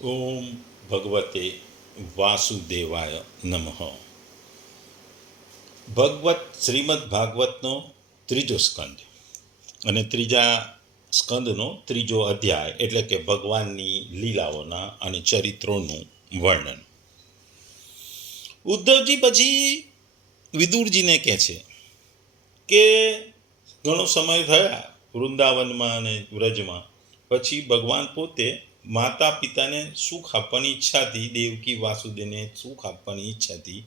ઓમ ભગવતે વાસુદેવાય નમઃ. ભગવત શ્રીમદ ભાગવતનો ત્રીજો સ્કંદ અને ત્રીજા સ્કંદનો ત્રીજો અધ્યાય એટલે કે ભગવાનની લીલાઓના અને ચરિત્રોનું વર્ણન. ઉદ્ધવજી પછી વિદુરજીને કહે છે કે ઘણો સમય થયા વૃંદાવનમાં અને વ્રજમાં, પછી ભગવાન પોતે માતા પિતાને સુખ આપવાની ઈચ્છાથી, દેવકી વાસુદેવને સુખ આપવાની ઈચ્છાથી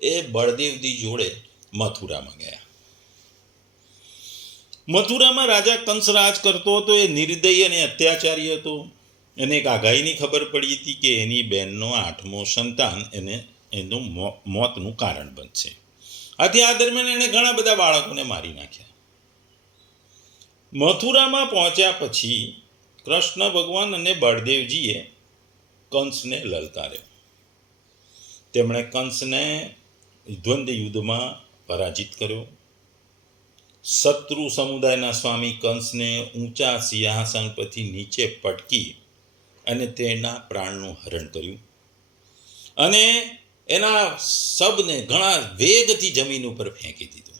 એ બળદેવજી જોડે મથુરામાં ગયા. મથુરામાં રાજા કંસ રાજ કરતો હતો. એ નિર્દયી અને અત્યાચારી હતો. એને એક આગાહીની ખબર પડી હતી કે એની બહેનનો 8મો સંતાન એનું મોતનું કારણ બનશે. આથી આ દરમિયાન એણે ઘણા બધા બાળકોને મારી નાખ્યા. મથુરામાં પહોંચ્યા પછી કૃષ્ણ ભગવાન અને બળદેવજીએ કંસને લલકાર્યો. તેમણે કંસને દ્વંદ્વ યુદ્ધમાં પરાજિત કર્યો. શત્રુ સમુદાયના સ્વામી કંસને ઊંચા સિંહાસન પરથી નીચે પટકી અને તેના પ્રાણનું હરણ કર્યું અને એના શબને ઘણા વેગથી જમીન ઉપર ફેંકી દીધું.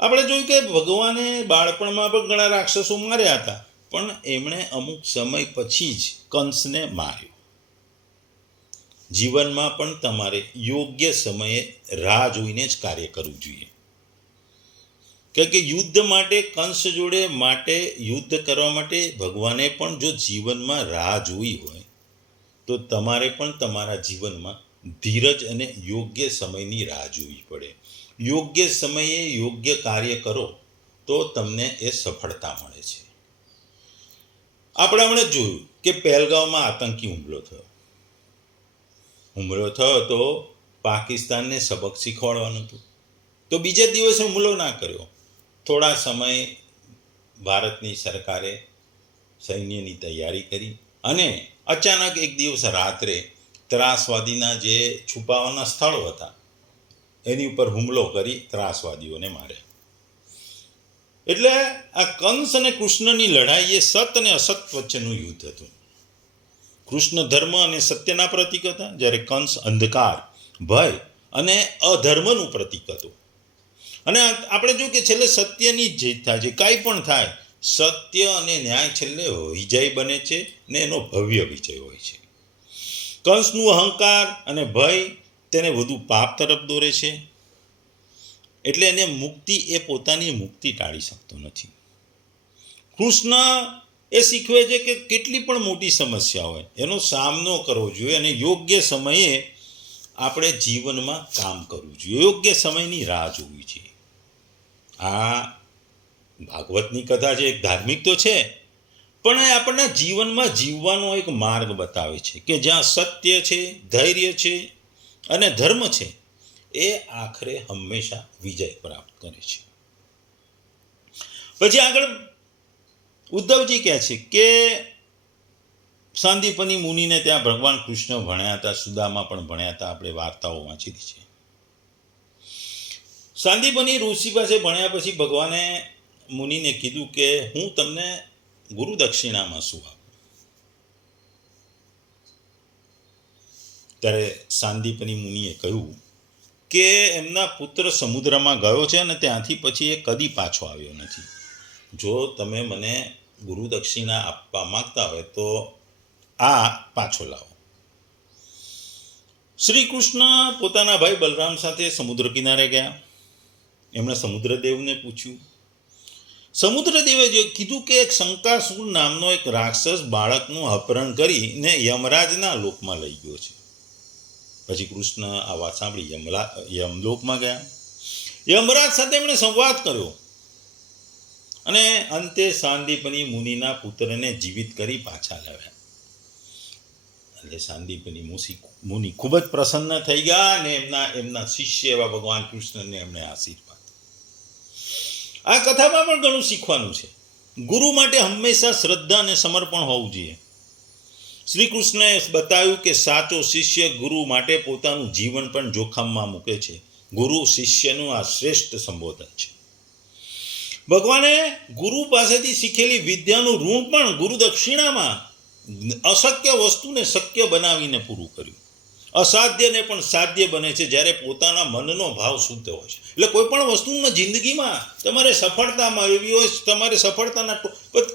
આપણે જોયું કે ભગવાને બાળપણમાં પણ ઘણા રાક્ષસો માર્યા હતા, પણ એમણે અમુક સમય પછી જ કંસને માર્યો. જીવનમાં પણ તમારે યોગ્ય સમયે રાહ જોઈને જ કાર્ય કરવું જોઈએ. કારણ કે યુદ્ધ માટે કંસ જોડે યુદ્ધ કરવા માટે ભગવાને પણ જો જીવનમાં રાહ જોઈ હોય તો તમારે પણ તમારા જીવનમાં ધીરજ અને યોગ્ય સમયની રાહ જોવી પડે. યોગ્ય સમયે યોગ્ય કાર્ય કરો તો તમને એ સફળતા મળે છે. આપણે હમણાં જોયું કે પહેલગામમાં આતંકી હુમલો થયો તો પાકિસ્તાનને સબક શીખવાડવાનું હતું, તો બીજે દિવસે હુમલો ના કર્યો. થોડા સમય ભારતની સરકારે સૈન્યની તૈયારી કરી અને અચાનક એક દિવસ રાત્રે ત્રાસવાદીના જે છુપાવાના સ્થળો હતા એની ઉપર હુમલો કરી ત્રાસવાદીઓને માર્યા. એટલે આ કંસ અને કૃષ્ણની લડાઈ એ સત અને અસત વચ્ચેનું યુદ્ધ હતું. કૃષ્ણ ધર્મ અને સત્યના પ્રતીક હતા, જ્યારે કંસ અંધકાર, ભય અને અધર્મનું પ્રતીક હતું. અને આપણે જો કે છેલ્લે સત્યની જીત થાય છે. કાંઈ પણ થાય, સત્ય અને ન્યાય છેલ્લે વિજય બને છે ને એનો ભવ્ય વિજય હોય છે. કંસનું અહંકાર અને ભય તેને વધુ પાપ તરફ દોરે છે, એટલે એને મુક્તિ, એ પોતાની મુક્તિ ટાળી શકતો નથી. કૃષ્ણ એ શીખવે છે કે કેટલી પણ મોટી સમસ્યા હોય એનો સામનો કરવો જોઈએ અને યોગ્ય સમયે આપણે જીવનમાં કામ કરવું જોઈએ, યોગ્ય સમયની રાહ જોવી જોઈએ. આ ભાગવતની કથા છે, એક ધાર્મિક તો છે, પણ એ આપણને જીવનમાં જીવવાનો એક માર્ગ બતાવે છે કે જ્યાં સત્ય છે, ધૈર્ય છે અને ધર્મ છે એ આખરે હંમેશા વિજય પ્રાપ્ત કરે છે. પછી આગળ ઉદ્ધવજી કહે છે કે સાંદીપની મુનિને ત્યાં ભગવાન કૃષ્ણ ભણ્યા હતા, સુદામા પણ ભણ્યા હતા. આપણે વાર્તાઓ વાંચી છે. સાંદીપની ઋષિ પાસે ભણ્યા પછી ભગવાને મુનિને કીધું કે હું તમને ગુરુ દક્ષિણામાં શું આપું? ત્યારે સાંદીપની મુનિએ કહ્યું કે એમના પુત્ર સમુદ્રમાં ગયો છે અને ત્યાંથી પછી એ કદી પાછો આવ્યો નથી. જો તમે મને ગુરુ દક્ષિણા આપવા માંગતા હોય તો આ પાછો લાવો. શ્રી કૃષ્ણ પોતાના ભાઈ બલરામ સાથે સમુદ્ર કિનારે ગયા. એમણે સમુદ્રદેવને પૂછ્યું. સમુદ્રદેવે જે કીધું કે એક શંકાસુર નામનો એક રાક્ષસ બાળકનું અપહરણ કરીને યમરાજના લોકમાં લઈ ગયો છે. પછી કૃષ્ણ આ વાત સાંભળી યમલોકમાં ગયા. યમરાજ સાથે એમણે સંવાદ કર્યો અને અંતે સાંદીપની મુનિના પુત્રને જીવિત કરી પાછા લાવ્યા. એટલે સાંદીપની મુનિ ખૂબ જ પ્રસન્ન થઈ ગયા અને એમના શિષ્ય એવા ભગવાન કૃષ્ણને એમણે આશીર્વાદ. આ કથામાં પણ ઘણું શીખવાનું છે. ગુરુ માટે હંમેશા શ્રદ્ધા અને સમર્પણ હોવું જોઈએ. શ્રી કૃષ્ણએ બતાવ્યું કે સાચો શિષ્ય ગુરુ માટે પોતાનું જીવન પણ જોખમમાં મૂકે છે. ગુરુ શિષ્યનું આ શ્રેષ્ઠ સંબોધન છે. ભગવાને ગુરુ પાસેથી શીખેલી વિદ્યાનું ઋણ પણ ગુરુ દક્ષિણામાં અશક્ય વસ્તુને શક્ય બનાવીને પૂરું કર્યું. અસાધ્યને પણ સાધ્ય બને છે જ્યારે પોતાના મનનો ભાવ શુદ્ધ હોય છે. એટલે કોઈ પણ વસ્તુમાં જિંદગીમાં તમારે સફળતા મેળવી હોય, તમારે સફળતાના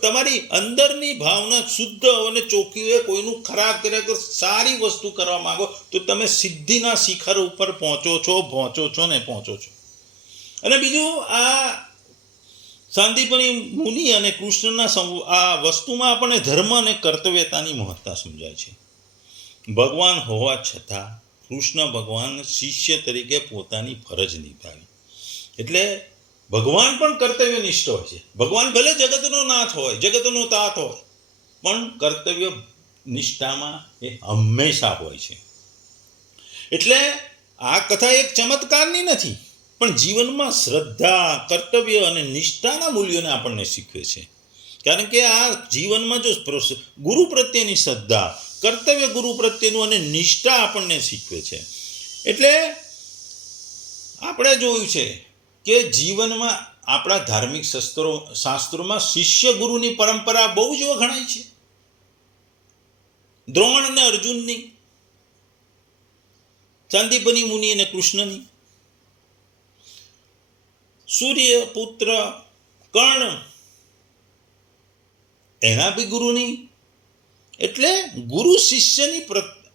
તમારી અંદરની ભાવના શુદ્ધ અને ચોખ્ખી હોય, કોઈનું ખરાબ કર્યા તો સારી વસ્તુ કરવા માંગો તો તમે સિદ્ધિના શિખર ઉપર પહોંચો છો. અને બીજું, આ શાંતિપની મુનિ અને કૃષ્ણના આ વસ્તુમાં આપણને ધર્મ અને કર્તવ્યતાની મહત્તા સમજાય છે. ભગવાન હોવા છતાં કૃષ્ણ ભગવાન શિષ્ય તરીકે પોતાની ફરજ નિભાવી. એટલે ભગવાન પણ કર્તવ્યનિષ્ઠ હોય છે. ભગવાન ભલે જગતનો નાથ હોય, જગતનો તાત હોય, પણ કર્તવ્ય નિષ્ઠામાં એ હંમેશા હોય છે. એટલે આ કથા એક ચમત્કારની નથી, પણ જીવનમાં શ્રદ્ધા, કર્તવ્ય અને નિષ્ઠાના મૂલ્યોને આપણને શીખવે છે. કારણ કે આ જીવનમાં જો ગુરુ પ્રત્યેની શ્રદ્ધા, કર્તવ્ય ગુરુ પ્રત્યેનું અને નિષ્ઠા આપણને શીખવે છે. એટલે આપણે જોયું છે કે જીવનમાં આપણા ધાર્મિક શાસ્ત્રોમાં શિષ્ય ગુરુની પરંપરા બહુ જ વખણાય છે. દ્રોણ અને અર્જુનની, શાંતિપની મુનિ અને કૃષ્ણની, સૂર્ય પુત્ર કર્ણ એના બી ગુરુની. એટલે ગુરુ શિષ્યની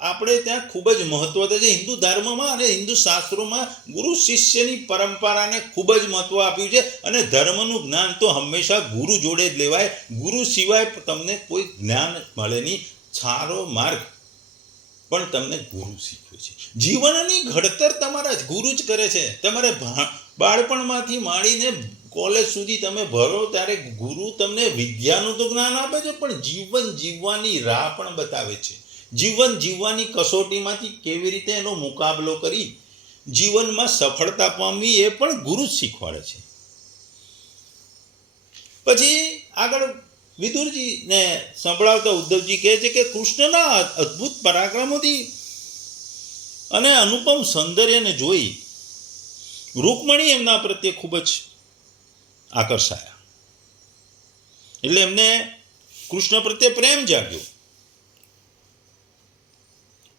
આપણે ત્યાં ખૂબ જ મહત્વ છે. હિન્દુ ધર્મમાં અને હિન્દુ શાસ્ત્રોમાં ગુરુ શિષ્યની પરંપરાને ખૂબ જ મહત્વ આપ્યું છે. અને ધર્મનું જ્ઞાન તો હંમેશા ગુરુ જોડે જ લેવાય. ગુરુ સિવાય તમને કોઈ જ્ઞાન મળે નહીં. સારો માર્ગ પણ તમને ગુરુ શીખવે છે. જીવનની ઘડતર તમારા ગુરુ જ કરે છે. તમારે બાળપણમાંથી માંડીને કોલેજ સુધી તમે ભરો ત્યારે ગુરુ તમને વિદ્યાનું તો જ્ઞાન આપે છે, પણ જીવન જીવવાની રાહ પણ બતાવે છે. જીવન જીવવાની કસોટીમાંથી કેવી રીતે એનો મુકાબલો કરી જીવનમાં સફળતા પામવી એ પણ ગુરુ જ શીખવાડે છે. પછી આગળ વિદુરજીને સંભળાવતા ઉદ્ધવજી કહે છે કે કૃષ્ણના અદ્ભુત પરાક્રમોથી અને અનુપમ સૌંદર્યને જોઈ રૂકમણી એમના પ્રત્યે ખૂબ જ આકર્ષાયા. એટલે એમને કૃષ્ણ પ્રત્યે પ્રેમ જાગ્યો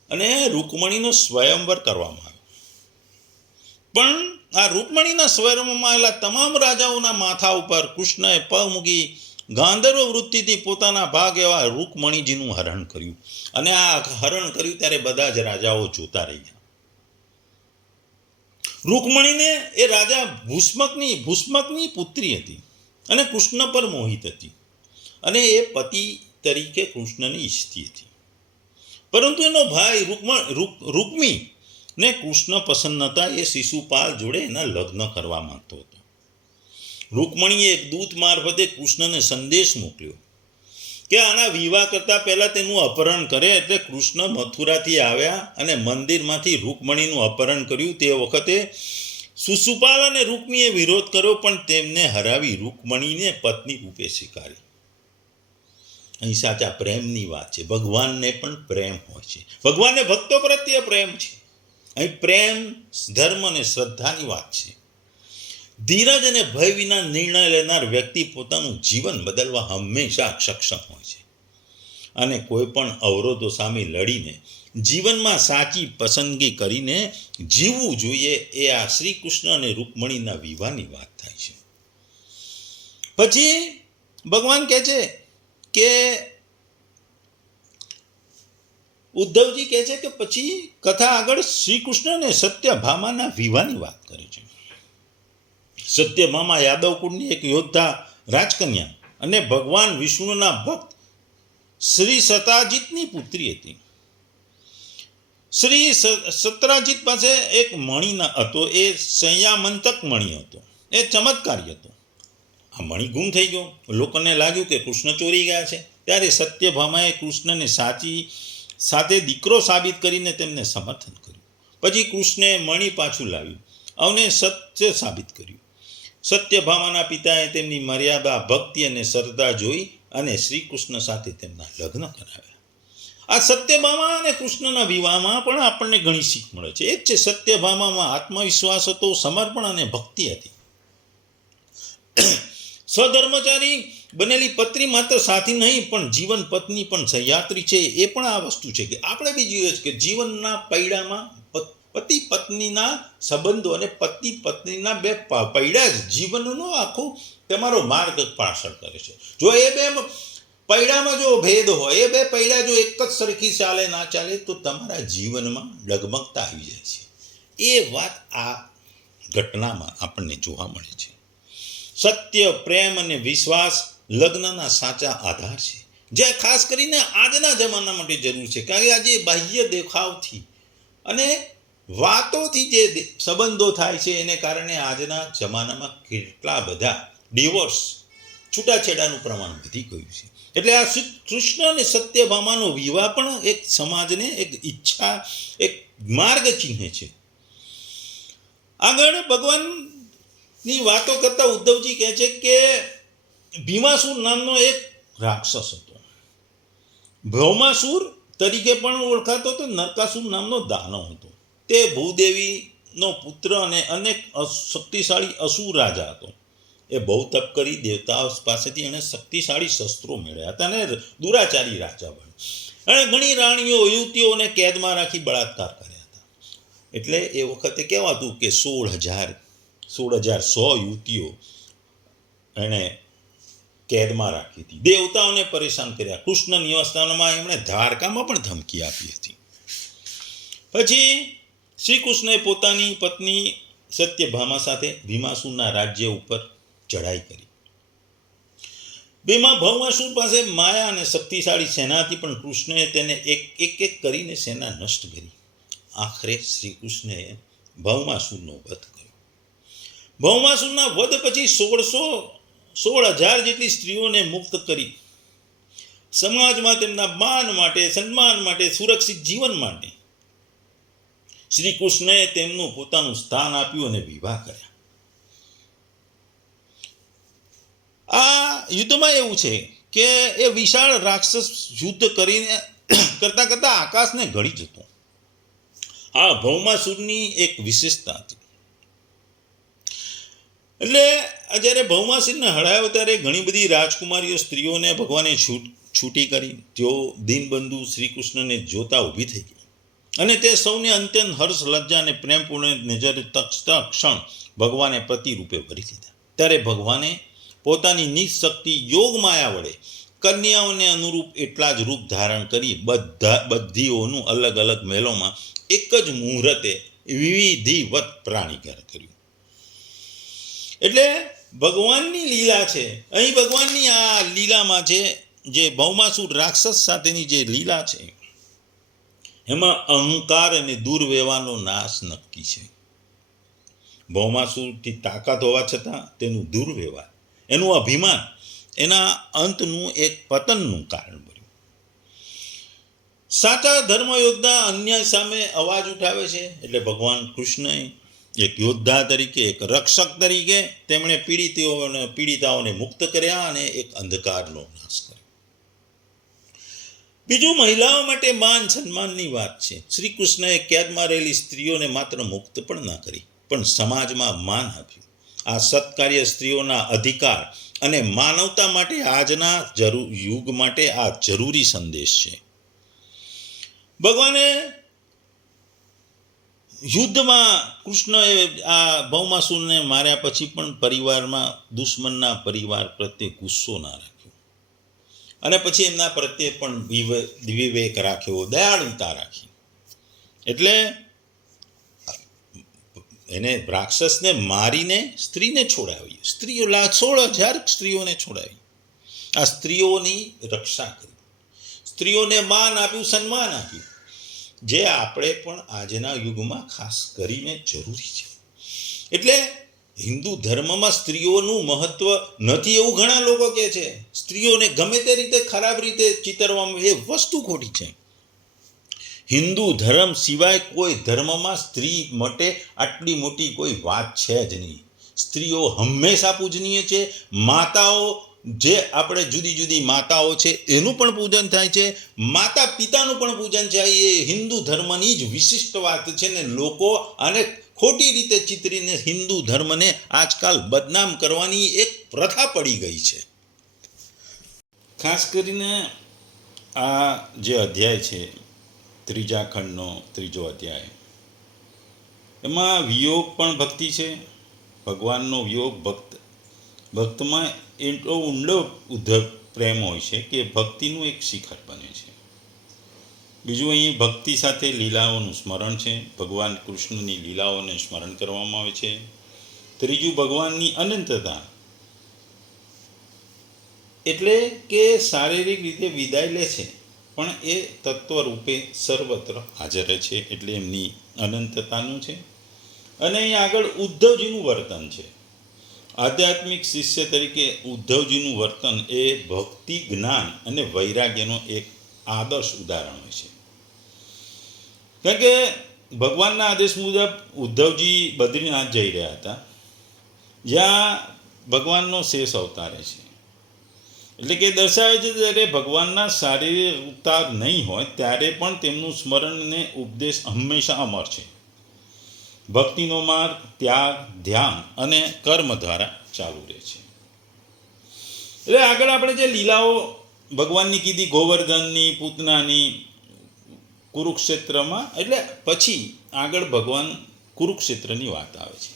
અને રૂકમણીનો સ્વયંવર કરવામાં આવ્યો. પણ આ રૂકમણીના સ્વયંવરમાં આવેલા તમામ રાજાઓના માથા ઉપર કૃષ્ણએ પગ મૂકી ગાંધર્વ વૃત્તિથી પોતાના ભાગ એવા રૂકમણીજીનું હરણ કર્યું. અને આ હરણ કર્યું ત્યારે બધા જ રાજાઓ જોતા રહી ગયા. રૂકમણીને એ રાજા ભૂષ્મકની પુત્રી હતી અને કૃષ્ણ પર મોહિત હતી અને એ પતિ તરીકે કૃષ્ણને ઈચ્છતી હતી. પરંતુ એનો ભાઈ રૂકમી ને કૃષ્ણ પસંદ નહોતા. એ શિશુપાલ જોડે એના લગ્ન કરવા માંગતો હતો. રૂકમણીએ એક દૂત મારફતે કૃષ્ણને સંદેશ મોકલ્યો કે આના વિવાહ કરતા પહેલા તેનું અપહરણ કરે. એટલે કૃષ્ણ મથુરાથી આવ્યા અને મંદિરમાંથી રૂકમણીનું અપહરણ કર્યું. તે વખતે શિશુપાલ અને રૂકમીએ વિરોધ કર્યો, પણ તેમને હરાવી રૂકમણીને પત્ની રૂપે સ્વીકારી. અહીં સાચા પ્રેમની વાત છે. ભગવાનને પણ પ્રેમ હોય છે. ભગવાનને ભક્તો પ્રત્યે પ્રેમ છે. અહીં પ્રેમ, ધર્મ અને શ્રદ્ધાની વાત છે. ધીરજ અને ભય વિના નિર્ણય લેનાર વ્યક્તિ પોતાનું જીવન બદલવા હંમેશા સક્ષમ હોય છે અને કોઈ પણ અવરોધો સામે લડીને જીવનમાં સાચી પસંદગી કરીને જીવવું જોઈએ. એ આ શ્રી કૃષ્ણ અને રૂકમણીના વિવાહની વાત થાય છે. પછી ભગવાન કહે છે કે ઉદ્ધવજી કહે છે કે પછી કથા આગળ શ્રી કૃષ્ણ અને સત્યભામાના વિવાહની વાત કરે છે. સત્યભામા યાદવ કુળની એક યોદ્ધા રાજકન્યા અને ભગવાન વિષ્ણુના ભક્ત શ્રી સતાજીતની પુત્રી હતી. શ્રી સત્રાજીત પાસે એક મણિ હતો. એ સંયામંતક મણિ હતો. એ ચમત્કારી હતો. આ મણિ ગુમ થઈ ગયો. લોકોને લાગ્યું કે કૃષ્ણ ચોરી ગયા છે. ત્યારે સત્યભામાએ કૃષ્ણને સાથે દીકરો સાબિત કરીને તેમને સમર્થન કર્યું. પછી કૃષ્ણે મણિ પાછું લાવ્યું અને સત્ય સાબિત કર્યું. સત્યભામાના પિતાએ તેમની મર્યાદા, ભક્તિ અને શ્રદ્ધા જોઈ અને શ્રી કૃષ્ણ સાથે તેમના લગ્ન કરાવ્યા. આ સત્યભામા અને કૃષ્ણના વિવાહમાં પણ આપણને ઘણી શીખ મળે છે. એક છે સત્યભામામાં આત્મવિશ્વાસ હતો, સમર્પણ અને ભક્તિ હતી. સહધર્મચારી બનેલી પત્ની માત્ર સાથી નહીં પણ જીવન પત્ની પણ સહયાત્રી છે. એ પણ આ વસ્તુ છે કે આપણે બી જોઈએ છે કે જીવનના પૈડામાં પતિ પત્નીના સંબંધો અને પતિ પત્નીના બે પૈડા જ જીવનનો આખો તમારો માર્ગ પાછળ કરે છે. જો એ બે પૈડામાં જો ભેદ હોય, એ બે પૈડા જો એક જ સરખી ચાલે ના ચાલે તો તમારા જીવનમાં ડગમગતા આવી જાય છે. એ વાત આ ઘટનામાં આપણને જોવા મળે છે. સત્ય, પ્રેમ અને વિશ્વાસ લગ્નના સાચા આધાર છે, જે ખાસ કરીને આજના જમાના માટે જરૂર છે. કારણ કે આજે બાહ્ય દેખાવથી અને વાતોથી જે સંબંધો થાય છે એને કારણે આજના જમાનામાં કેટલા બધા ડિવોર્સ, છૂટાછેડાનું પ્રમાણ વધી ગયું છે. એટલે આ કૃષ્ણ અને સત્યભામાનો વિવાહ પણ એક સમાજને એક ઈચ્છા, એક માર્ગ ચિહ્ન છે. આગળ ભગવાનની વાતો કરતા ઉદ્ધવજી કહે છે કે ભીમાસુર નામનો એક રાક્ષસ હતો. ભૌમાસુર તરીકે પણ ઓળખાતો હતો. નરકાસુર નામનો દાનવ હતો. તે ભૂદેવીનો પુત્ર અને અનેક શક્તિશાળી અસુર રાજા હતો. એ બહુ તપ કરી દેવતાઓ પાસેથી એણે શક્તિશાળી શસ્ત્રો મેળવ્યા હતા અને દુરાચારી રાજા બન્યો. અને ઘણી રાણીઓ, યુવતીઓને કેદમાં રાખી બળાત્કાર કર્યા હતા. એટલે એ વખતે કહેવાતું કે 16,100 યુવતીઓ એણે કેદમાં રાખી હતી. દેવતાઓને પરેશાન કર્યા. કૃષ્ણ નિવાસસ્થાનમાં એમણે દ્વારકામાં પણ ધમકી આપી હતી. પછી શ્રી કૃષ્ણએ પોતાની પત્ની સત્યભામા સાથે ભીમાસુરના રાજ્ય ઉપર ચઢાઈ કરી. ભૌમાસુર પાસે માયા અને શક્તિશાળી સેના હતી, પણ કૃષ્ણએ તેને એક કરીને સેના નષ્ટ કરી. આખરે શ્રી કૃષ્ણએ ભૌમાસુરનો વધ કર્યો. ભૌમાસુરના વધ પછી 16,000 જેટલી સ્ત્રીઓને મુક્ત કરી સમાજમાં તેમના માન માટે, સન્માન માટે, સુરક્ષિત જીવન માટે શ્રી કૃષ્ણએ તેમનું પોતાનું સ્થાન આપ્યું અને વિવાહ કર્યા. આ યુદ્ધમાં એવું છે કે એ વિશાળ રાક્ષસ યુદ્ધ કરીને કરતા આકાશને ઘડી જતો. આ ભૌમાસુરની એક વિશેષતા હતી. એટલે જ્યારે ભૌમાસુરને હરાયો ત્યારે ઘણી બધી રાજકુમારીઓ, સ્ત્રીઓને ભગવાને છૂટી કરી. તેઓ દીનબંધુ શ્રી કૃષ્ણને જોતા ઊભી થઈ ગઈ અને તે સૌને અત્યંત હર્ષ, લજ્જા અને પ્રેમપૂર્ણ નજરે ક્ષણ ભગવાને પ્રતિરૂપે ભરી લીધા. ત્યારે ભગવાને પોતાની નિશક્તિ યોગ માયા વડે કન્યાઓને અનુરૂપ એટલા જ રૂપ ધારણ કરી બધીઓનું અલગ અલગ મહેલોમાં એક જ મુહૂર્તે વિધિવત પ્રાણીઘર કર્યું. એટલે ભગવાનની લીલા છે. અહીં ભગવાનની આ લીલામાં છે જે ભૌમાસુર રાક્ષસ સાથેની જે લીલા છે એમાં અહંકાર અને દુર્વ્યવહારનો નાશ નક્કી છે. ભૌમાસુરથી તાકાત હોવા છતાં તેનું દુર્વ્યવહાર, એનું અભિમાન એના અંતનું એક પતનનું કારણ બન્યું. સાચા ધર્મ યોદ્ધા અન્યાય સામે અવાજ ઉઠાવે છે. એટલે ભગવાન કૃષ્ણએ એક યોદ્ધા તરીકે, એક રક્ષક તરીકે તેમણે પીડિતાઓને મુક્ત કર્યા અને એક અંધકારનો નાશ કર્યો. બીજું, મહિલાઓ માટે માન સન્માનની વાત છે. શ્રી કૃષ્ણએ કેદમાં રહેલી સ્ત્રીઓને માત્ર મુક્ત પણ ના કરી, પણ સમાજમાં માન આપ્યું. આ સત્કાર્ય સ્ત્રીઓના અધિકાર અને માનવતા માટે આજના યુગ માટે આ જરૂરી સંદેશ છે. ભગવાને યુદ્ધમાં કૃષ્ણએ આ ભૌમાસુરને માર્યા પછી પણ પરિવારમાં દુશ્મનના પરિવાર પ્રત્યે ગુસ્સો ના રાખ્યો અને પછી એમના પ્રત્યે પણ વિવેક રાખ્યો, દયાળુતા રાખી. એટલે એને રાક્ષસને મારીને સ્ત્રીને છોડાવી. 16,000 સ્ત્રીઓને છોડાવી. આ સ્ત્રીઓની રક્ષા કરી, સ્ત્રીઓને માન આપ્યું, સન્માન આપ્યું, જે આપણે પણ આજના યુગમાં ખાસ કરીને જરૂરી છે. એટલે હિન્દુ ધર્મમાં સ્ત્રીઓનું મહત્વ નથી એવું ઘણા લોકો કહે છે. સ્ત્રીઓને ગમે તે રીતે ખરાબ રીતે ચિતરવામાં, એ વસ્તુ ખોટી છે. હિન્દુ ધર્મ સિવાય કોઈ ધર્મમાં સ્ત્રી માટે આટલી મોટી કોઈ વાત છે જ નહીં. સ્ત્રીઓ હંમેશા પૂજનીય છે. માતાઓ, જે આપણે જુદી જુદી માતાઓ છે એનું પણ પૂજન થાય છે, માતા પિતાનું પણ પૂજન છે. એ હિન્દુ ધર્મની જ વિશિષ્ટ વાત છે ને લોકો આને ખોટી રીતે ચિતરીને હિન્દુ ધર્મને આજકાલ બદનામ કરવાની એક પ્રથા પડી ગઈ છે. ખાસ કરીને આ જે અધ્યાય છે, ત્રીજા ખંડનો ત્રીજો અધ્યાય, એમાં વિયોગ પણ ભક્તિ છે. ભગવાનનો વિયોગ ભક્તમાં એટલો ઊંડો પ્રેમ હોય છે કે ભક્તિનું એક શિખર બને છે. બીજું અહીં ભક્તિ સાથે લીલાઓનું સ્મરણ છે. ભગવાન કૃષ્ણની લીલાઓને સ્મરણ કરવામાં આવે છે. ત્રીજું ભગવાનની અનંતતા, એટલે કે શારીરિક રીતે વિદાય લે છે પણ એ તત્વ રૂપે સર્વત્ર હાજર છે, એટલે એમની અનંતતાનું છે. અને અહીં આગળ ઉદ્ધવજીનું વર્તન છે. આધ્યાત્મિક શિષ્ય તરીકે ઉદ્ધવજીનું વર્તન એ ભક્તિ, જ્ઞાન અને વૈરાગ્યનો એક આદર્શ ઉદાહરણ હોય છે. કારણ કે ભગવાનના આદેશ મુજબ ઉદ્ધવજી બદ્રીનાથ જઈ રહ્યા હતા, જ્યાં ભગવાનનો શેષ અવતારે છે. એટલે કે દર્શાવે છે જ્યારે ભગવાનના શારીરિક અવતાર નહીં હોય ત્યારે પણ તેમનું સ્મરણ અને ઉપદેશ હંમેશા અમર છે. ભક્તિનો માર્ગ ત્યાગ, ધ્યાન અને કર્મ દ્વારા ચાલુ રહે છે. એટલે આગળ આપણે જે લીલાઓ ભગવાનની કીધી, ગોવર્ધનની, પૂતનાની, કુરુક્ષેત્રમાં, એટલે પછી આગળ ભગવાન કુરુક્ષેત્રની વાત આવે છે.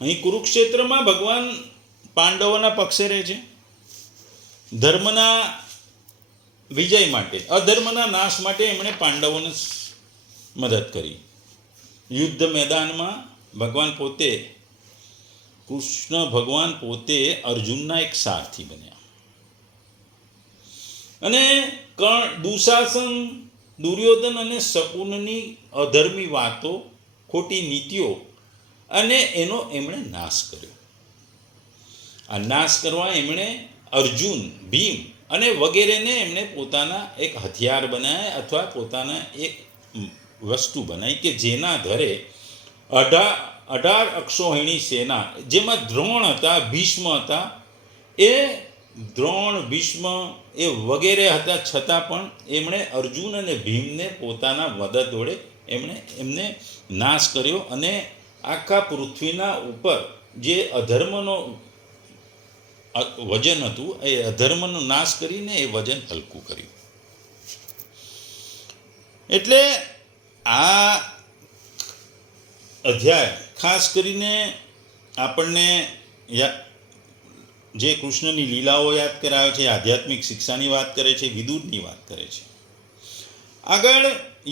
અહીં કુરુક્ષેત્રમાં ભગવાન પાંડવોના પક્ષે રહે છે. ધર્મના વિજય માટે, અધર્મના નાશ માટે એમણે પાંડવોને મદદ કરી. યુદ્ધ મેદાનમાં ભગવાન પોતે, કૃષ્ણ ભગવાન પોતે અર્જુનના એક સારથી બન્યા. અને દુશાસન, દુર્યોધન અને શકુનની અધર્મી વાતો, ખોટી નીતિઓ અને એનો એમણે નાશ કર્યો. આ નાશ કરવા એમણે અર્જુન, ભીમ અને વગેરેને એમણે પોતાના એક હથિયાર બનાવ્યા અથવા પોતાના એક વસ્તુ બનાવી કે જેના ધરે 18 અક્ષોહિણી સેના, જેમાં દ્રોણ હતા, ભીષ્મ હતા, એ દ્રોણ, ભીષ્મ એ વગેરે હતા, છતાં પણ એમણે અર્જુન અને ભીમને પોતાના મદદ વડે એમને નાશ કર્યો. અને આખા પૃથ્વીના ઉપર જે અધર્મનો વજન હતું એ અધર્મનો નાશ કરીને એ વજન હલકું કર્યું. એટલે આ અધ્યાય ખાસ કરીને આપણને જે કૃષ્ણની લીલાઓ યાદ કરાવે છે, આધ્યાત્મિક શિક્ષાની વાત કરે છે, વિદુરની વાત કરે છે. આગળ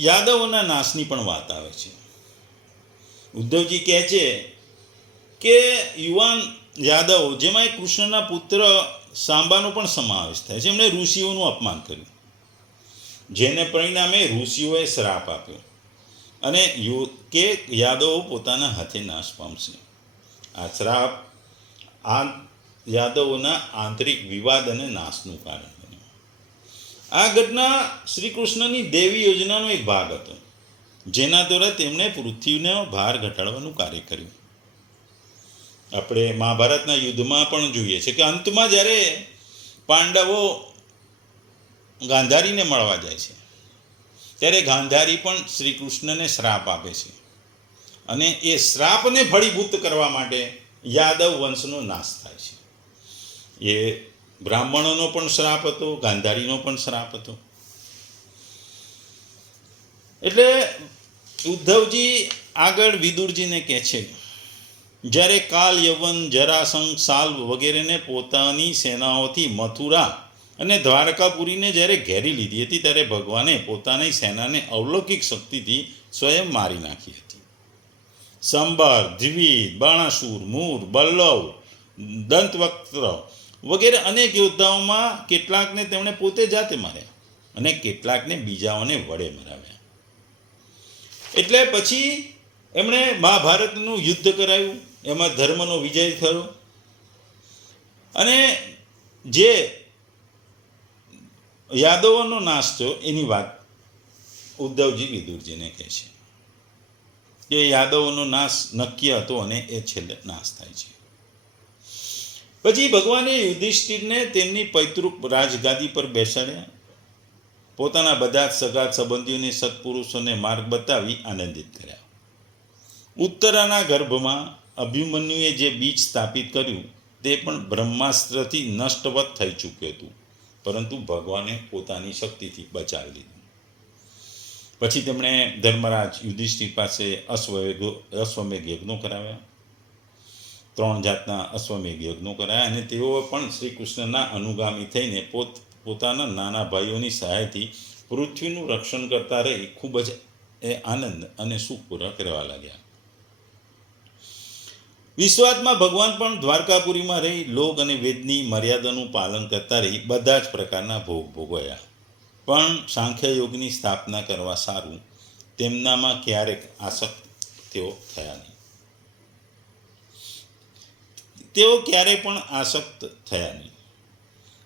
યાદવોના નાશની પણ વાત આવે છે. ઉદ્ધવજી કહે છે કે યુવાન યાદવ, જેમાં કૃષ્ણના પુત્ર સાંબાનો પણ સમાવેશ થાય છે, એમણે ઋષિઓનું અપમાન કર્યું, જેને પરિણામે ઋષિઓએ શ્રાપ આપ્યો અને કે યાદવો પોતાના હાથે નાશ પામશે. આ શ્રાપ આ યાદવોના આંતરિક વિવાદ અને નાશનું કારણ બન્યું. આ ઘટના શ્રી કૃષ્ણની દેવી યોજનાનો એક ભાગ હતો, જેના દ્વારા તેમણે પૃથ્વીનો ભાર ઘટાડવાનું કાર્ય કર્યું. આપણે મહાભારતના યુદ્ધમાં પણ જોઈએ છે કે અંતમાં જ્યારે પાંડવો ગાંધારીને મળવા જાય છે ત્યારે ગાંધારી પણ શ્રી કૃષ્ણને શ્રાપ આપે છે. અને એ શ્રાપને ફળીભૂત કરવા માટે યાદવ વંશનો નાશ થાય છે. એ બ્રાહ્મણોનો પણ શ્રાપ હતો, ગાંધારીનો પણ શ્રાપ હતો. એટલે ઉદ્ધવજી આગળ વિદુરજીને કહે છે, જ્યારે કાલ, યવન, જરાસંઘ, સાલ્વ વગેરેને પોતાની સેનાઓથી મથુરા અને દ્વારકાપુરીને જ્યારે ઘેરી લીધી હતી ત્યારે ભગવાને પોતાની સેનાને અલૌકિક શક્તિથી સ્વયં મારી નાખી હતી. સંબર, દ્વિવિદ, બાણાસુર, મૂર, બલ્લવ, દંતવક્ત્ર વગેરે અનેક યોદ્ધાઓમાં કેટલાકને તેમણે પોતે જાતે માર્યા અને કેટલાકને બીજાઓને વડે મરાવ્યા. એટલે પછી એમણે મહાભારતનું યુદ્ધ કરાવ્યું, એમાં ધર્મનો વિજય થયો. અને જે યાદવોનો નાશ થયો એની વાત ઉદ્ધવજી વિદુરજીને કહે છે કે યાદવોનો નાશ નક્કી હતો અને એ છેલ્લે નાશ થાય છે. પછી ભગવાને યુધિષ્ઠિરને તેમની પૈતૃક રાજગાદી પર બેસાડ્યા, પોતાના બધા જ સગા સંબંધીઓને, સત્પુરુષોને માર્ગ બતાવી આનંદિત કર્યા. ઉત્તરાના ગર્ભમાં અભિમન્યુએ જે બીજ સ્થાપિત કર્યું તે પણ બ્રહ્માસ્ત્રથી નષ્ટવત થઈ ચૂક્યું હતું, પરંતુ ભગવાને પોતાની શક્તિથી બચાવી લીધું. પછી તેમણે ધર્મરાજ યુધિષ્ઠિર પાસે અશ્વમેઘ યજ્ઞો કરાવ્યા. 3 જાતના અશ્વમેઘ યજ્ઞો કરાયા અને તેઓ પણ શ્રી કૃષ્ણના અનુગામી થઈને પોતાના નાના ભાઈઓની સહાયથી પૃથ્વીનું રક્ષણ કરતા રહી ખૂબ જ આનંદ અને સુખપૂર્વક રહેવા લાગ્યા. વિશ્વાત્મા ભગવાન પણ દ્વારકાપુરીમાં રહી લોક અને વેદની મર્યાદાનું પાલન કરતા રહી બધા જ પ્રકારના ભોગ ભોગવ્યા. પણ સાંખ્ય યોગની સ્થાપના કરવા સારું તેમનામાં ક્યારેક આસક્ત તેઓ થયા નહીં. તેઓ ક્યારેય પણ આસક્ત થયા નહીં.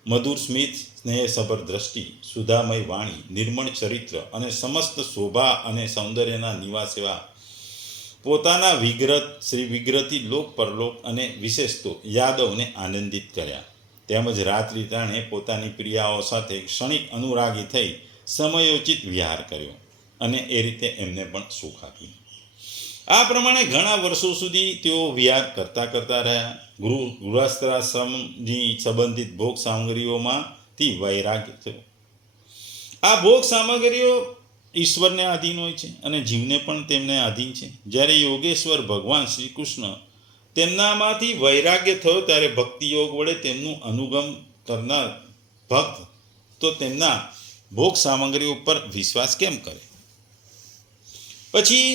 મધુર સ્મિત, સ્નેહસભર દ્રષ્ટિ, સુધામય વાણી, નિર્મળ ચરિત્ર અને સમસ્ત શોભા અને સૌંદર્યના નિવાસ એવા પોતાના શ્રી વિગ્રહથી લોક પરલોક અને વિશેષ તો યાદવને આનંદિત કર્યા. તેમજ રાત્રિ ટાણે પોતાની પ્રિયાઓ સાથે ક્ષણિક અનુરાગી થઈ સમયોચિત વિહાર કર્યો અને એ રીતે એમને પણ સુખ આપ્યું. આ પ્રમાણે ઘણા વર્ષો સુધી તેઓ વિહાર કરતા રહ્યા. ગૃહસ્થાશ્રમની સંબંધિત ભોગ સામગ્રીઓમાંથી વૈરાગ્ય થયો. આ ભોગ સામગ્રીઓ ઈશ્વરને આધીન હોય છે અને જીવને પણ તેમને આધીન છે. જ્યારે યોગેશ્વર ભગવાન શ્રી કૃષ્ણ તેમનામાંથી વૈરાગ્ય થયો ત્યારે ભક્તિ યોગ વડે તેમનું અનુગમ કરનાર ભક્ત તો તેમના ભોગ સામગ્રી ઉપર વિશ્વાસ કેમ કરે? પછી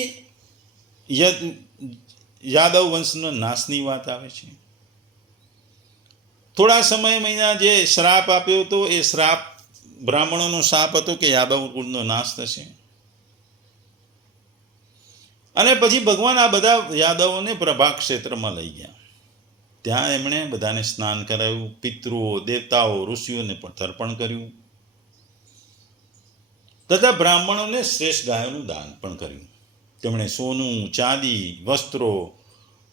યાદવ વંશનો નાશની વાત આવે છે. થોડા સમય મહિના જે શ્રાપ આપ્યો હતો એ શ્રાપ બ્રાહ્મણોનો શાપ હતો કે યાદવ કુળનો નાશ થશે. અને પછી ભગવાન આ બધા યાદવોને પ્રભાગ ક્ષેત્રમાં લઈ ગયા. ત્યાં એમણે બધાને સ્નાન કરાવ્યું. પિતૃઓ, દેવતાઓ, ઋષિઓને પણ તર્પણ કર્યું તથા બ્રાહ્મણોને શ્રેષ્ઠ ગાયોનું દાન પણ કર્યું. તેમણે સોનું, ચાંદી, વસ્ત્રો,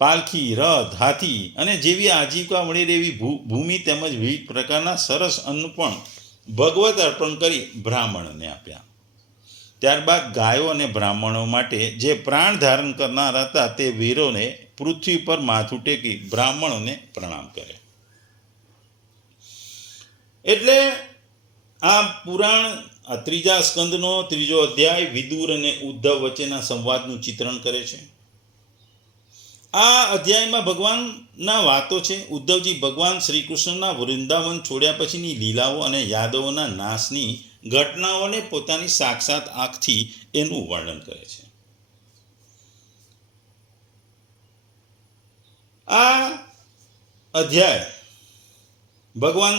પાલખી, રથ, હાથી અને જેવી આજીવિકા મળી રહેવી ભૂમિ તેમજ વિવિધ પ્રકારના સરસ અન્ન પણ ભગવત અર્પણ કરી બ્રાહ્મણોને આપ્યા. ત્યારબાદ ગાયો અને બ્રાહ્મણો માટે જે પ્રાણ ધારણ કરનાર હતા તે વીરોને પૃથ્વી પર માથું ટેકી બ્રાહ્મણોને પ્રણામ કરે. એટલે આ પુરાણ આ 3જા સ્કંદનો 3જો અધ્યાય વિદુર અને ઉદ્ધવ વચ્ચેના સંવાદનું ચિત્રણ કરે છે. આ અધ્યાયમાં ભગવાનના વાતો છે. ઉદ્ધવજી ભગવાન શ્રી કૃષ્ણના વૃંદાવન છોડ્યા પછીની લીલાઓ અને યાદવોના નાશની ઘટનાઓને પોતાની સાક્ષાત આંખથી એનું વર્ણન કરે છે. આ અધ્યાય ભગવાન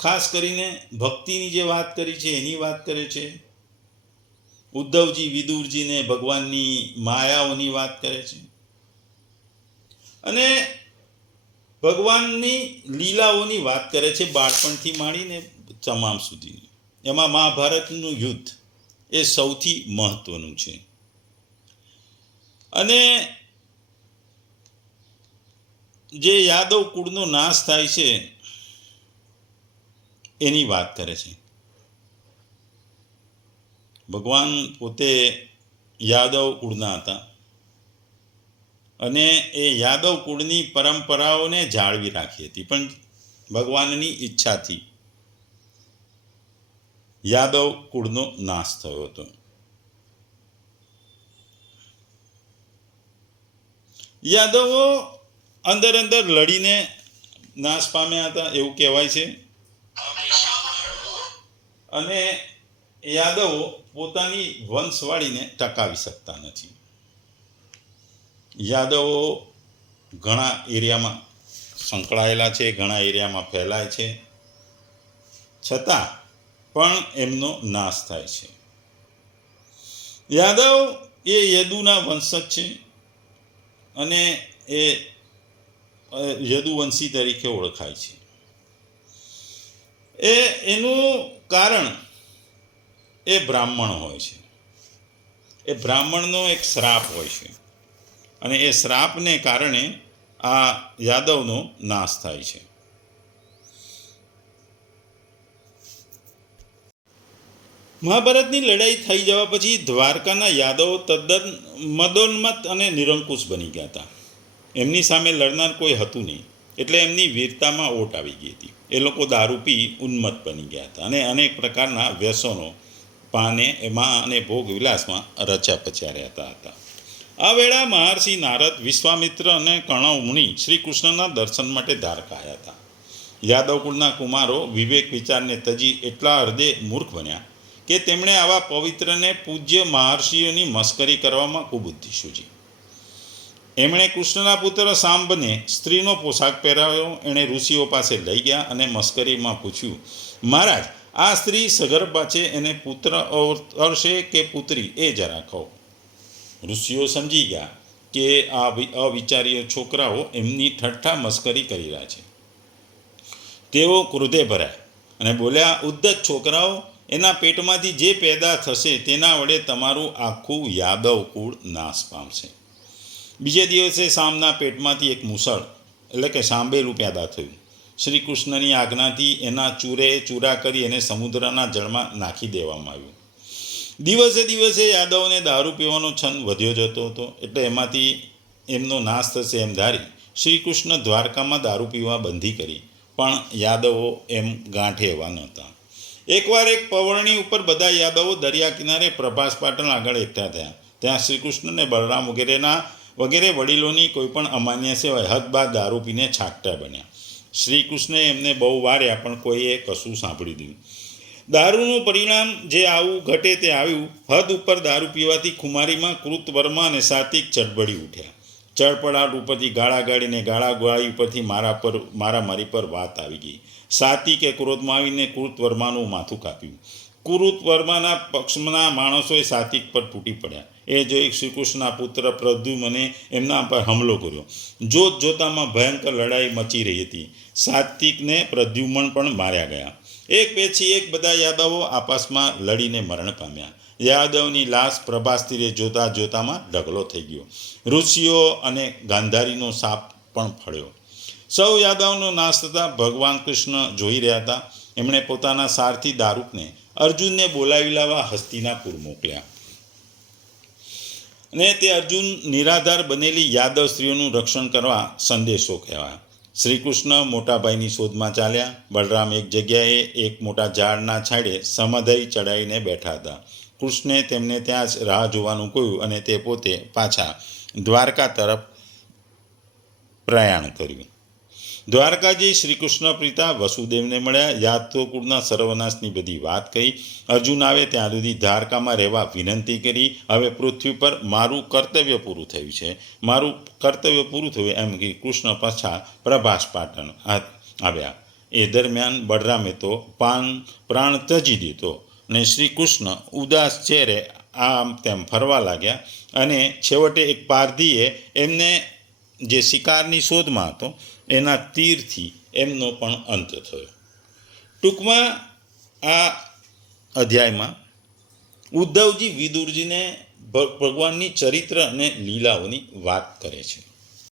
ખાસ કરીને ભક્તિની જે વાત કરી છે એની વાત કરે છે. ઉદ્ધવજી વિદુરજીને ભગવાનની માયાઓની વાત કરે છે અને ભગવાનની લીલાઓની વાત કરે છે બાળપણથી માંડીને તમામ સુધી. એમાં મહાભારતનું યુદ્ધ એ સૌથી મહત્વનું છે અને જે યાદવ કુળનો નાશ થાય છે એની વાત કરે છે. ભગવાન પોતે યાદવ કુળના હતા અને એ યાદવ કુળની પરંપરાઓને જાળવી રાખી હતી, પણ ભગવાનની ઈચ્છાથી યાદવ કુળનો નાશ થયો હતો. યાદવો અંદર લડીને નાશ પામ્યા હતા એવું કહેવાય છે અને યાદવો પોતાની વંશવાળીને ટકાવી શકતા નથી. યાદવો ઘણા એરિયામાં સંકળાયેલા છે, ઘણા એરિયામાં ફેલાય છે, છતાં પણ એમનો નાશ થાય છે. યાદવ એ યદુના વંશજ છે અને એ યદુવંશી તરીકે ઓળખાય છે. એનું કારણ એ બ્રાહ્મણ હોય છે. એ બ્રાહ્મણનો એક શ્રાપ હોય છે અને એ શ્રાપને કારણે આ યાદવનો નાશ થાય છે. મહાભારતની લડાઈ થઈ જવા પછી દ્વારકાના યાદવો તદ્દન મદોન્મત્ત અને નિરંકુશ બની ગયા હતા. એમની સામે લડનાર કોઈ હતું નહીં, એટલે એમની વીરતામાં ઓટ આવી ગઈ હતી. એ લોકો દારૂ પી ઉન્મત્ત બની ગયા હતા અને અનેક પ્રકારના વ્યસનો પાને એમાં અને ભોગ વિલાસમાં રચ્યા પચ્યા હતા. આ વેળા મહર્ષિ નારદ, વિશ્વામિત્ર અને કર્ણ મુનિ શ્રી કૃષ્ણના દર્શન માટે દ્વારકા આવ્યા હતા. યાદવ કુળના કુમારો વિવેક વિચારને તજી એટલા હૃદય મૂર્ખ બન્યા કે તેમણે આવા પવિત્રને પૂજ્ય મહર્ષિઓની મસ્કરી કરવામાં કુબુદ્ધિ સૂજી. એમણે કૃષ્ણના પુત્ર સાંબને સ્ત્રીનો પોશાક પહેરાવ્યો. એણે ઋષિઓ પાસે લઈ ગયા અને મસ્કરીમાં પૂછ્યું, મહારાજ, આ સ્ત્રી સગર્ભા છે, એને પુત્ર અવતરશે કે પુત્રી, એ જરા કહો. ઋષિઓ સમજી ગયા કે આ અવિચારીય છોકરાઓ એમની ઠઠ્ઠા મસ્કરી કરી રહ્યા છે. તેઓ ક્રોધે ભરાયા અને બોલ્યા, ઉદ્ધત છોકરાઓ, એના પેટમાંથી જે પેદા થશે તેના વડે તમારું આખું યાદવ કુળ નાશ પામશે. બીજે દિવસે સામના પેટમાંથી એક મુસળ એટલે કે સાંબેલું પેદા થયું. શ્રી કૃષ્ણની આજ્ઞાથી એના ચૂરે ચૂરા કરી એને સમુદ્રના જળમાં નાખી દેવામાં આવ્યું. દિવસે દિવસે યાદવને દારૂ પીવાનો છંદ વધ્યો જતો હતો, એટલે એમાંથી એમનો નાશ થશે એમ ધારી શ્રી કૃષ્ણ દ્વારકામાં દારૂ પીવા બંધી કરી. પણ યાદવો એમ ગાંઠે એવા નહોતા. એકવાર એક પવળણી ઉપર બધા યાદવો દરિયા કિનારે પ્રભાસ પાટણ આગળ એકઠા થયા. ત્યાં શ્રી કૃષ્ણ અને બલરામ વગેરે વડીલોની કોઈ પણ અમાન્ય સિવાય હદબાદ દારૂ પીને છાંટતા બન્યા. શ્રી કૃષ્ણે એમને બહુ વાર્યા, પણ કોઈએ કશું સાંભળી દીધું. દારૂનું પરિણામ જે આવું ઘટે તે આવ્યું. હદ ઉપર દારૂ પીવાથી ખુમારીમાં કૃતવર્મા અને સાત્વિક ચડબડી ઉઠ્યા. ચડપડાટ ઉપરથી ગાળાગાળીને ગાળાગાળી ઉપરથી મારામારી પર વાત આવી ગઈ. સાત્વિકે ક્રોધમાં આવીને કૃતવર્માનું માથું કાપ્યું. કૃતવર્માના પક્ષના માણસોએ સાત્વિક પર તૂટી પડ્યા. એ જોઈ શ્રીકૃષ્ણના પુત્ર પ્રદ્યુમને એમના પર હુમલો કર્યો. જોત જોતામાં ભયંકર લડાઈ મચી રહી હતી. સાત્વિકને પ્રદ્યુમન પણ માર્યા ગયા. એક પછી એક બધા યાદવો આપસમાં લડીને મરણ પામ્યા. યાદવની લાશ પ્રભાસ તીરે જોતા જોતામાં ઢગલો થઈ ગયો. ઋષિઓ અને ગાંધારીનો સાપ પણ ફળ્યો. સૌ યાદવનો નાશ થતાં ભગવાન કૃષ્ણ જોઈ રહ્યા હતા. એમણે પોતાના સારથી દારૂકને અર્જુનને બોલાવી લાવવા હસ્તિનાપુર મોકલ્યા અને તે અર્જુન નિરાધાર બનેલી યાદવ સ્ત્રીઓનું રક્ષણ કરવા સંદેશો કહેવાય. શ્રી કૃષ્ણ મોટાભાઈની શોધમાં ચાલ્યા. બલરામ એક જગ્યાએ એક મોટા ઝાડના છાંયડે સમાધિ ચડાવીને બેઠા હતા. કૃષ્ણે તેમને ત્યાં જ રાહ જોવાનું કહ્યું અને તે પોતે પાછા દ્વારકા તરફ પ્રયાણ કર્યું. દ્વારકાજી શ્રી કૃષ્ણ પિતા વસુદેવને મળ્યા. યાદવકુળના સર્વનાશની બધી વાત કહી. અર્જુન આવે ત્યાં સુધી દ્વારકામાં રહેવા વિનંતી કરી. હવે પૃથ્વી પર મારું કર્તવ્ય પૂરું થયું છે, મારું કર્તવ્ય પૂરું થયું એમ કે કૃષ્ણ પાછા પ્રભાસ પાટણ આવ્યા. એ દરમિયાન બળરામે તો પ્રાણ ત્યજી દીધો અને શ્રી કૃષ્ણ ઉદાસ ચહેરે આમ તેમ ફરવા લાગ્યા. અને છેવટે એક પારધીએ એમને, જે શિકારની શોધમાં હતો, એના તીરથી એમનો પણ અંત થયો. ટૂંકમાં આ અધ્યાયમાં ઉદ્ધવજી વિદુરજીને ભગવાનની ચરિત્ર અને લીલાઓની વાત કરે છે.